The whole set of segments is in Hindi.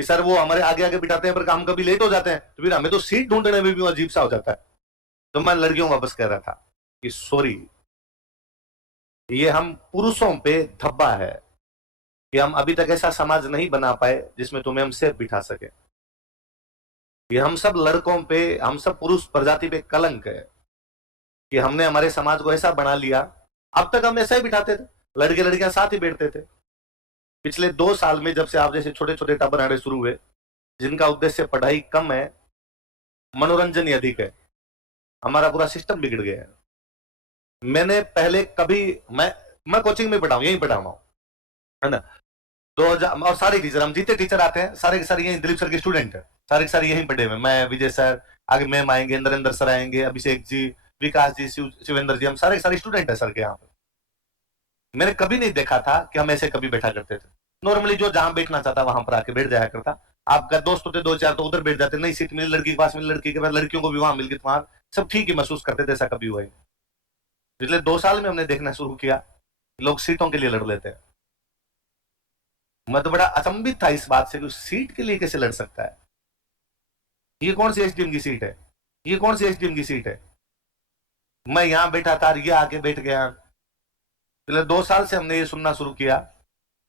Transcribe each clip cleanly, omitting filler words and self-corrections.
कि सर वो हमारे आगे आगे बिठाते हैं पर काम कभी लेट हो जाते हैं, तो फिर हमें तो सीट ढूंढने में भी अजीब सा हो जाता है। तो मैं लड़कियों को वापस कह रहा था कि सॉरी, ये हम पुरुषों पे धब्बा है कि हम अभी तक ऐसा समाज नहीं बना पाए जिसमें तुम्हें हम सेफ बिठा सके। ये हम सब लड़कों पे, हम सब पुरुष प्रजाति पे कलंक है कि हमने हमारे समाज को ऐसा बना लिया। अब तक हम ऐसा ही बिठाते थे, लड़के लड़कियां साथ ही बैठते थे। पिछले 2 साल में जब से आप जैसे छोटे छोटे टाबर आने शुरू हुए, जिनका उद्देश्य पढ़ाई कम है, मनोरंजन ही अधिक है, हमारा पूरा सिस्टम बिगड़ गया है। मैंने पहले कभी, मैं कोचिंग में पढ़ाऊं, यहीं पढ़ा हूं, है ना। 2000 और सारे टीचर, हम जितने टीचर आते हैं सारे के सारे यहीं दिलीप सर के स्टूडेंट है, सारे के सारे यहीं पढ़े हुए। मैं, विजय सर, आगे मैम आएंगे, नरेंद्र सर आएंगे, अभिषेक जी, विकास जी, शिवेंद्र जी, हम सारे के सारे स्टूडेंट है सर के यहाँ पे। मैंने कभी नहीं देखा था कि हम ऐसे कभी बैठा करते थे। नॉर्मली जो जहां बैठना चाहता वहां पर आके बैठ जाया करता। आपका दोस्त होते 2-4 तो उधर बैठ जाते, नई सीट मिली लड़की के पास, मिली लड़की के पास, लड़कियों को भी वहां मिल गई, वहां सब ठीक ही महसूस करते थे, ऐसा कभी हुआ ही। पिछले 2 साल में हमने देखना शुरू किया लोग सीटों के लिए लड़ लेते हैं। मैं तो बड़ा अचंभित था इस बात से कि सीट के लिए कैसे लड़ सकता है। ये कौन सी एसडीएम की सीट है, ये कौन सी एसडीएम की सीट है। मैं यहां बैठा था, ये आके बैठ गया। पिछले 2 साल से हमने ये सुनना शुरू किया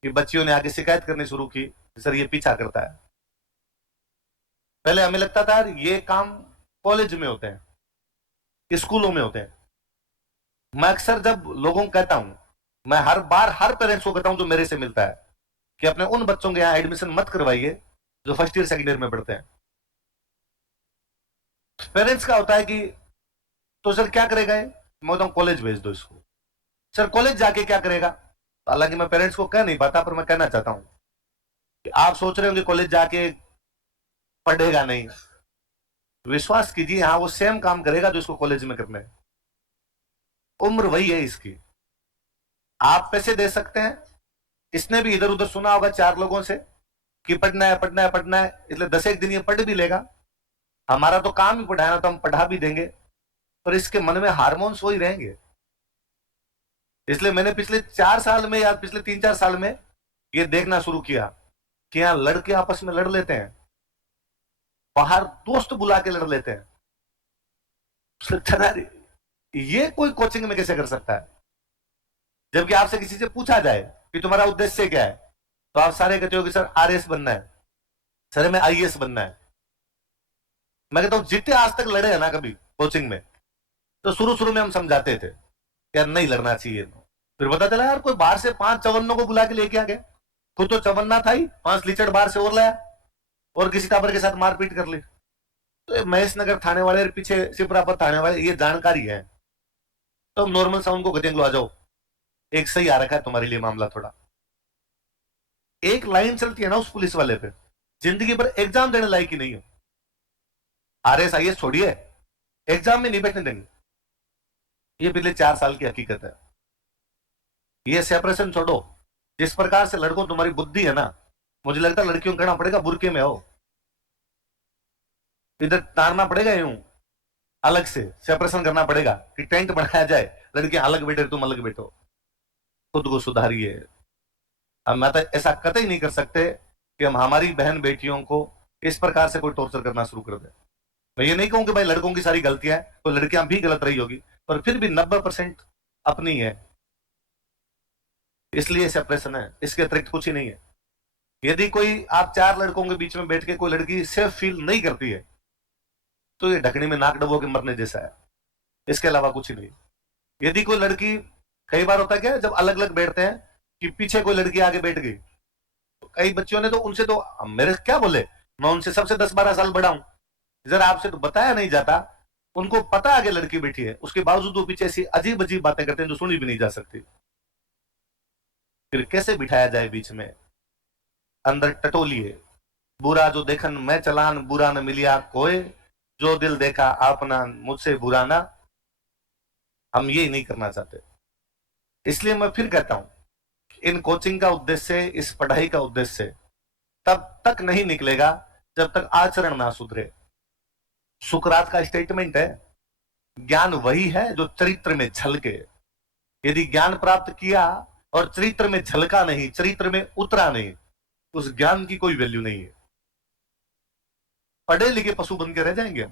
कि बच्चियों ने आगे शिकायत करनी शुरू की, सर ये पीछा करता है। पहले हमें लगता था ये काम कॉलेज में होते हैं, स्कूलों में होते हैं। मैं अक्सर जब लोगों को कहता हूं, मैं हर बार हर पेरेंट्स को कहता हूं जो मेरे से मिलता है, कि अपने उन बच्चों के यहां एडमिशन मत करवाइए जो फर्स्ट ईयर सेकंड ईयर में पढ़ते हैं। पेरेंट्स का होता है कि तो सर क्या करेगा ये, मैं बोलता हूं कॉलेज भेज दो इसको। सर कॉलेज जाके क्या करेगा। हालांकि मैं पेरेंट्स को कह नहीं पाता, पर मैं कहना चाहता हूं कि आप सोच रहे होंगे कॉलेज जाके पढ़ेगा नहीं, विश्वास कीजिए हाँ वो सेम काम करेगा जो इसको कॉलेज में करना है। उम्र वही है इसकी। आप पैसे दे सकते हैं, इसने भी इधर उधर सुना होगा 4 लोगों से कि पढ़ना है पढ़ना है पढ़ना है, इसलिए 10 एक दिन ये पढ़ भी लेगा। हमारा तो काम ही पढ़ाना, तो हम पढ़ा भी देंगे, पर इसके मन में हार्मोन्स वही रहेंगे। इसलिए मैंने पिछले 4 साल में या पिछले 3-4 साल में ये देखना शुरू किया कि यहां लड़के आपस में लड़ लेते हैं, बाहर दोस्त बुला के लड़ लेते हैं। ये कोई कोचिंग में कैसे कर सकता है। जबकि आपसे किसी से पूछा जाए कि तुम्हारा उद्देश्य क्या है, तो आप सारे कहते हो कि सर आरएस बनना है, सर हमें आईएएस बनना है। मैं कहता हूं जितने आज तक लड़े हैं ना कभी कोचिंग में, तो शुरू शुरू में हम समझाते थे यार नहीं लड़ना चाहिए, फिर पता चला यार कोई बाहर से 5 चवन्नों को बुला के लेके आ गया, खुद तो चवन्ना था ही, 5 लीचड़ बाहर से और लाया और किसी टाबर के साथ मारपीट कर ली। तो महेश नगर थाने वाले, पीछे शिप्रापत थाने वाले, ये जानकारी है। तो नॉर्मल सा उनको गजेंग लो, आ जाओ, एक सही आ रखा है तुम्हारे लिए मामला। थोड़ा एक लाइन चलती है ना उस पुलिस वाले पे, जिंदगी भर एग्जाम देने लायक ही नहीं हो। आरएस आईएएस छोड़िए, एग्जाम में नहीं बैठने देंगे। ये पिछले 4 साल की हकीकत है। ये सेपरेशन छोड़ो। जिस प्रकार से लड़कों तुम्हारी बुद्धि है ना, मुझे लगता है लड़कियों को कहना पड़ेगा बुरके में हो, इधर तारना पड़ेगा, यूं अलग से सेपरेशन करना पड़ेगा कि टेंट बनाया जाए, लड़कियां अलग बैठे तुम अलग बैठो। खुद को सुधारिए। अब मैं तो ऐसा कतई नहीं कर सकते कि हम हमारी बहन बेटियों को इस प्रकार से कोई टॉर्चर करना शुरू कर दे। मैं ये नहीं कहूं कि भाई लड़कों की सारी गलतियां हैं, तो लड़कियां भी गलत रही होगी, पर फिर भी 90% अपनी है, इसलिए सेपरेशन है, इसके अतिरिक्त कुछ ही नहीं है। यदि कोई आप 4 लड़कों के बीच में बैठ के कोई लड़की सेफ फील नहीं करती है, तो ये ढकनी में नाक डबो के मरने जैसा है, इसके अलावा कुछ ही नहीं। यदि कोई लड़की, कई बार होता है क्या जब अलग अलग बैठते हैं कि पीछे कोई लड़की आगे बैठ गई, तो कई बच्चियों ने तो उनसे तो मेरे क्या बोले, मैं उनसे सबसे 10-12 साल बड़ा हूं, जरा आपसे तो बताया नहीं जाता, उनको पता आगे लड़की बैठी है, उसके बावजूद वो पीछे ऐसी अजीब अजीब बातें करते हैं जो सुनी भी नहीं जा सकती। फिर कैसे बिठाया जाए बीच में। अंदर टटोलिए, बुरा जो देखन मैं चलान, बुरा न मिलिया कोई, जो दिल देखा आपना मुझसे बुरा ना। हम ये नहीं करना चाहते। इसलिए मैं फिर कहता हूं, इन कोचिंग का उद्देश्य, इस पढ़ाई का उद्देश्य तब तक नहीं निकलेगा जब तक आचरण ना सुधरे। सुकरात का स्टेटमेंट है, ज्ञान वही है जो चरित्र में झलके। यदि ज्ञान प्राप्त किया और चरित्र में झलका नहीं, चरित्र में उतरा नहीं, उस ज्ञान की कोई वैल्यू नहीं है। पढ़े लिखे पशु बन के रह जाएंगे हम।